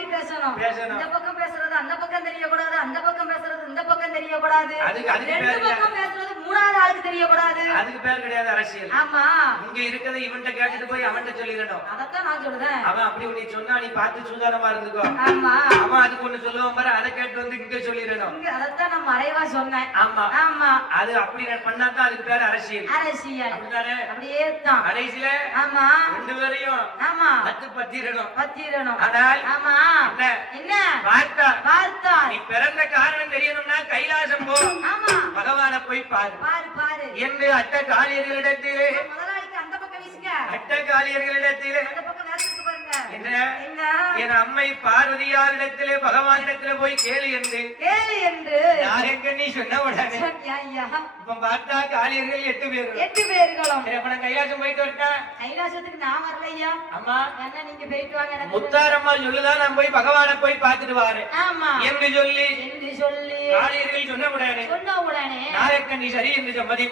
மாதிரி பேசணும். இந்த பக்கம் பேசுறது அந்த பக்கம் தெரியக்கூடாது, அந்த பக்கம் பேசுறது இந்த பக்கம் தெரியக்கூடாது, ரெண்டு பக்கம் பேசுறது மூணாவது ஆளுக்கு தெரியக்கூடாது. அதுக்கு பேர் கிடையாது அரசியல். ஆமா, இங்க இருக்கிறத இவன்ட்ட கேட்டுட்டு போய் அவன்கிட்ட சொல்லிடணும். அதத்தான் நான் சொல்றேன். அவன் அப்படி நீ சொன்னா நீ பார்த்து சூதானமா இருந்துக்கோ. ஆமா, அவன் அதுக்கு ஒண்ணு சொல்லுவான் பாரு, அதை கேட்டு வந்து இங்க சொல்லிடணும். அதத்தான் நான் மறைவா சொன்னேன். ஆமா ஆமா, அது அப்படி பண்ணாதான் அதுக்கு பேரு அரசியல். அரசியல் அப்படிதானே? அப்படியே தான் கடைசியில ஆமா ரெண்டு பேரையும் ஆமா பத்து பத்திரணும். ஆனால் ஆமா என்ன வார்த்தா வார்த்தா நீ பிறந்த காரணம் தெரியணும்னா கைலாசம் போ. ஆமா, பகவானை போய் பாரு பாரு பாரு என்று அட்ட காளியர்களிடத்திலே முதலாளிக்கு அந்த பக்கம் வீசுங்க, அட்ட காளியர்களிடத்திலே அந்த பக்கம் வேசிட்டு பாருங்க. என்ன என் அம்மை பார்வதியாரிடத்திலே பகவானிடத்திலே போய் கேளு என்று யாரெங்க நீ சொன்ன உடனே இப்ப பார்த்தா காளியர்கள் 8 பேர்களும் கைலாசம் போயிட்டு வரட்டா? கைலாசத்துக்கு நான் வரலையா? அம்மா என்ன நீங்க போயிட்டு வாங்க. முத்தாரம்மா சொல்லுதான் நான் போய் பகவானை போய் பார்த்துட்டு வாரு என்று சொல்லி காளியர்கள் சொன்ன உடனே சொன்ன உடனே நாயக்கன் நீ சரி என்று சம்மதிக்க